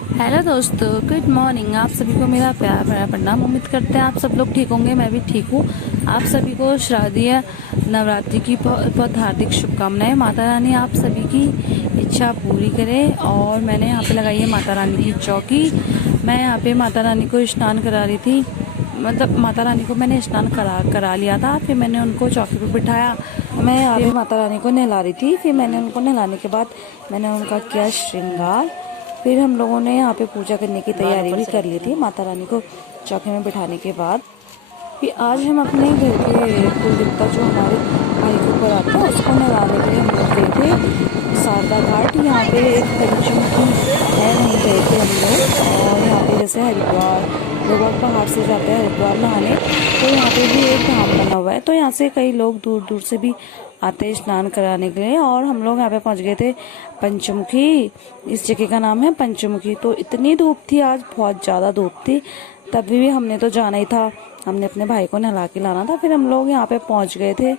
Hello दोस्तों, good morning. आप सभी को मेरा प्यार भरा प्रणाम। उम्मीद करते हैं आप सब लोग ठीक होंगे। मैं भी ठीक हूँ। आप सभी को शारदीय नवरात्रि की बहुत बहुत हार्दिक शुभकामनाएं। माता रानी आप सभी की इच्छा पूरी करे। और मैंने यहाँ पे लगाई है माता रानी की चौकी। मैं यहाँ पे माता रानी को स्नान करा रही थी, मतलब माता रानी को मैंने स्नान करा लिया था। फिर मैंने उनको चौकी पर बिठाया। मैं यहाँ पे माता रानी को नहला रही थी। फिर मैंने उनको नहलाने के बाद मैंने उनका किया श्रृंगार। फिर हम लोगों ने यहाँ पे पूजा करने की तैयारी भी कर ली थी माता रानी को चौके में बिठाने के बाद। फिर आज हम अपने घर के कुल देवता जो हमारे भाई के ऊपर आता है उसको नहलाने के लिए हम लोग गए थे शारदा घाट। यहाँ पे एक पंचम की है, वहीं गए थे हम लोग। और यहाँ पे जैसे हरिद्वार लोग पहाड़ से जाते हैं हरिद्वार नहाने, तो यहाँ पे भी एक धाम बना हुआ है। तो यहाँ से कई लोग दूर दूर से भी आते हैं स्नान कराने के लिए। और हम लोग यहाँ पे पहुँच गए थे पंचमुखी। इस जगह का नाम है पंचमुखी। तो इतनी धूप थी आज, बहुत ज़्यादा धूप थी, तभी भी हमने तो जाना ही था। हमने अपने भाई को नहला के लाना था। फिर हम लोग यहाँ पे पहुँच गए थे।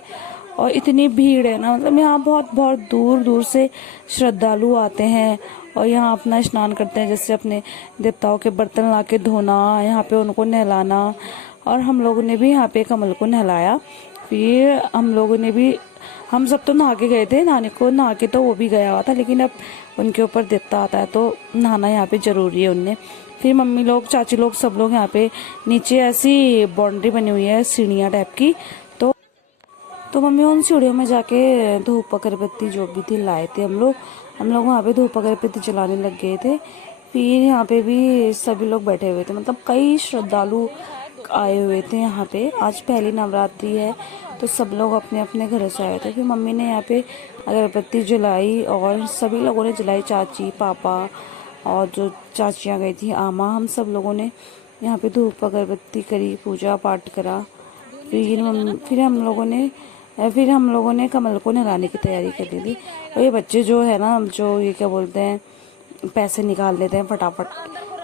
और इतनी भीड़ है ना, मतलब यहाँ बहुत बहुत दूर दूर से श्रद्धालु आते हैं और यहाँ अपना स्नान करते हैं। जैसे अपने देवताओं के बर्तन ला के धोना, यहाँ पे उनको नहलाना। और हम लोगों ने भी यहाँ पे कमल को नहलाया। फिर हम सब तो नहा के गए थे, नहा के तो वो भी गया हुआ था, लेकिन अब उनके ऊपर देवता आता है तो नहाना यहाँ पे जरूरी है उनने। फिर मम्मी लोग, चाची लोग, सब लोग यहाँ पे नीचे ऐसी बाउंड्री बनी हुई है सीढ़ियाँ टाइप की, तो मम्मी उन सीढ़ियों में जाके धूप अगरबत्ती जो भी थी लाए थे। हम लोग वहाँ पे धूप अगरबत्ती जलाने लग गए थे। फिर यहाँ पे भी सभी लोग बैठे हुए थे, मतलब कई श्रद्धालु आए हुए थे यहाँ पे। आज पहली नवरात्रि है तो सब लोग अपने अपने घरों से आए थे। फिर मम्मी ने यहाँ पे अगरबत्ती जलाई और सभी लोगों ने जलाई, चाची, पापा और जो चाचियाँ गई थी, आमा, हम सब लोगों ने यहाँ पे धूप अगरबत्ती करी, पूजा पाठ करा। फिर हम लोगों ने कमल को नहलाने की तैयारी कर ली थी। और ये बच्चे जो है ना, जो ये क्या बोलते हैं, पैसे निकाल लेते हैं फटाफट,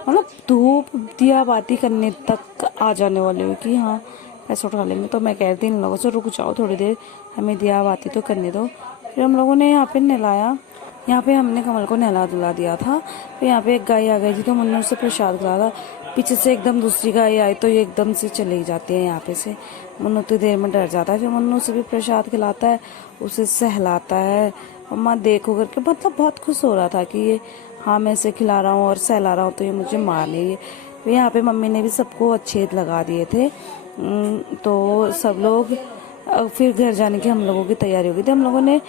मतलब धूप दिया बाती करने तक आ जाने वाले हो कि हाँ पैसे उठा लेंगे। तो मैं कह रही थी इन लोगों से, रुक जाओ थोड़ी देर, हमें दिया बाती तो करने दो। फिर हम लोगों ने यहाँ पे नहलाया। यहाँ पे हमने कमल को नहला धुला दिया था। फिर यहाँ पे एक गाय आ गई थी तो मैंने उससे प्रसाद खिलाया था। पीछे से एकदम दूसरी गाय आई तो ये एकदम से चली जाती है यहाँ पे से। मुन्नू उतनी देर में डर जाता है। फिर मुन्नू उसे भी प्रसाद खिलाता है, उसे सहलाता है। मम्मा देखो करके, मतलब बहुत खुश हो रहा था कि ये हाँ मैं इसे खिला रहा हूँ और सहला रहा हूँ तो ये मुझे मार नहीं है। फिर यहाँ पे मम्मी ने भी सबको अच्छेद लगा दिए थे। तो सब लोग फिर घर जाने की हम लोगों की तैयारी हो गई थी। हम लोगों ने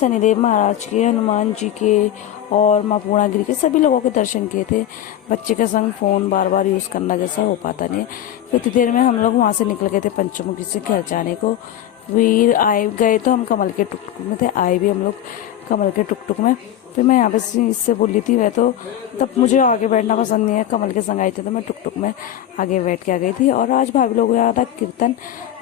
शनिदेव महाराज के, हनुमान जी के और माँ पूर्णागिरी के सभी लोगों के दर्शन किए थे। बच्चे के संग फ़ोन बार बार यूज़ करना जैसा हो पाता नहीं। फिर इतनी देर में हम लोग वहाँ से निकल गए थे पंचमुखी से घर जाने को। फिर आए गए तो हम कमल के टुकटुक में थे, आए भी हम लोग कमल के टुकटुक में। फिर मैं यहाँ पे इससे बोली थी, वह तो तब मुझे आगे बैठना पसंद नहीं है, कमल के संग आई थी तो मैं टुकटुक में आगे बैठ के आ गई थी। और आज भाभी लोग आया था कीर्तन,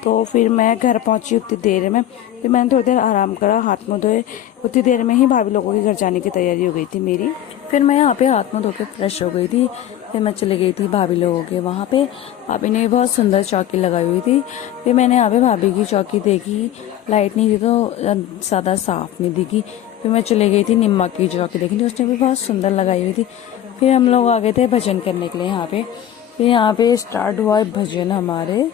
तो फिर मैं घर पहुंची उतनी देर में। फिर मैंने थोड़ी देर आराम करा, हाथ मुँह धोए। उतनी देर में ही भाभी लोगों के घर जाने की तैयारी हो गई थी मेरी। फिर मैं यहाँ पे हाथ मुँह धो के फ्रेश हो गई थी। फिर मैं चली गई थी भाभी लोगों के वहाँ पे। भाभी ने बहुत सुंदर चौकी लगाई हुई थी। फिर मैंने यहाँ पे भाभी की चौकी देखी, लाइट नहीं थी तो ज़्यादा साफ नहीं दिखी। फिर मैं चली गई थी निम्मा की चौकी देखी थी, उसने भी बहुत सुंदर लगाई हुई थी। फिर हम लोग आ गए थे भजन करने के लिए यहाँ पे। फिर यहाँ पे स्टार्ट हुआ भजन हमारे।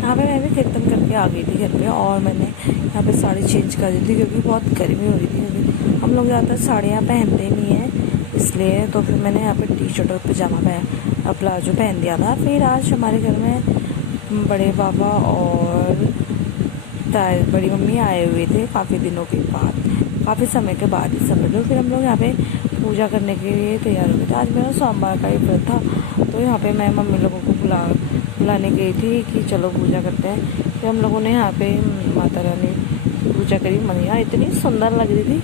यहाँ पे मैं भी कीर्तन करके आ गई थी घर पे, और मैंने यहाँ पे साड़ी चेंज कर दी थी क्योंकि बहुत गर्मी हो रही थी। क्योंकि हम लोग ज़्यादातर साड़ियाँ पहनते नहीं हैं, इसलिए तो फिर मैंने यहाँ पे टी शर्ट और पजामा पहन प्लाजो पहन दिया था। फिर आज हमारे घर में बड़े पापा और बड़ी मम्मी आए हुए थे काफ़ी दिनों के बाद, काफ़ी समय के बाद ही समझ लो। फिर हम लोग यहाँ पे पूजा करने के लिए तैयार हो गए थे। आज मेरा सोमवार का ही व्रत था, तो यहाँ पे मैं मम्मी लोगों को बुलाने गई थी कि चलो पूजा करते हैं। फिर हम लोगों ने यहाँ पे माता रानी की पूजा करी। मनिया इतनी सुंदर लग रही थी,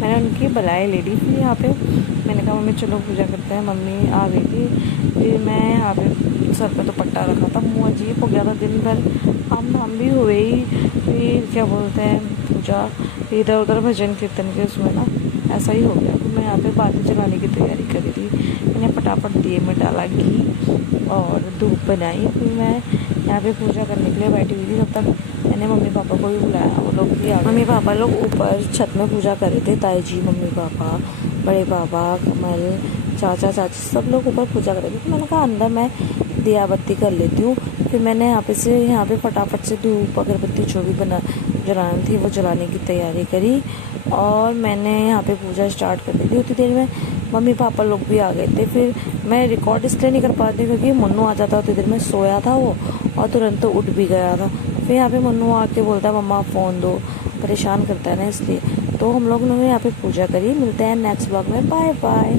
मैंने उनकी बलाई ले ली। फिर यहाँ पे मैंने कहा मम्मी चलो पूजा करते हैं। मम्मी आ गई थी। फिर मैं यहाँ पे सर पे दुपट्टा रखा था, मुँह अजीब हो गया था, दिन भर हम भी हुए ही। फिर क्या बोलते हैं पूजा, इधर उधर भजन कीर्तन के उसमें ना ऐसा ही हो गया। फिर मैं यहाँ पे बाती जलाने की तैयारी करी थी। मैंने फटाफट दिए में डाला घी और धूप बनाई। फिर मैं यहाँ पे पूजा करने के लिए बैठी हुई थी। तब तक मैंने मम्मी पापा को भी बुलाया, वो लोग भी आ गए। मम्मी पापा लोग ऊपर छत में पूजा कर रहे थे। ताई जी, मम्मी पापा, बड़े पापा, कमल, चाचा चाची सब लोग ऊपर पूजा कर रहे थे। तो मैंने कहा अंदर मैं दिया बत्ती कर लेती हूँ। फिर मैंने यहाँ पे फटाफट से धूप अगरबत्ती जो भी जलानी थी वो जलाने की तैयारी करी, और मैंने यहाँ पे पूजा स्टार्ट कर दी थी। उतनी देर में मम्मी पापा लोग भी आ गए थे। फिर मैं रिकॉर्ड इसलिए नहीं कर पाती क्योंकि मुन्नू आ जाता, उतनी देर में सोया था वो और तुरंत तो उठ भी गया था। फिर यहाँ पे मुन्नू आके बोलता है मम्मा फ़ोन दो, परेशान करता है ना, इसलिए। तो हम लोग ने यहाँ पे पूजा करी। मिलते हैं नेक्स्ट ब्लॉग में, बाय बाय।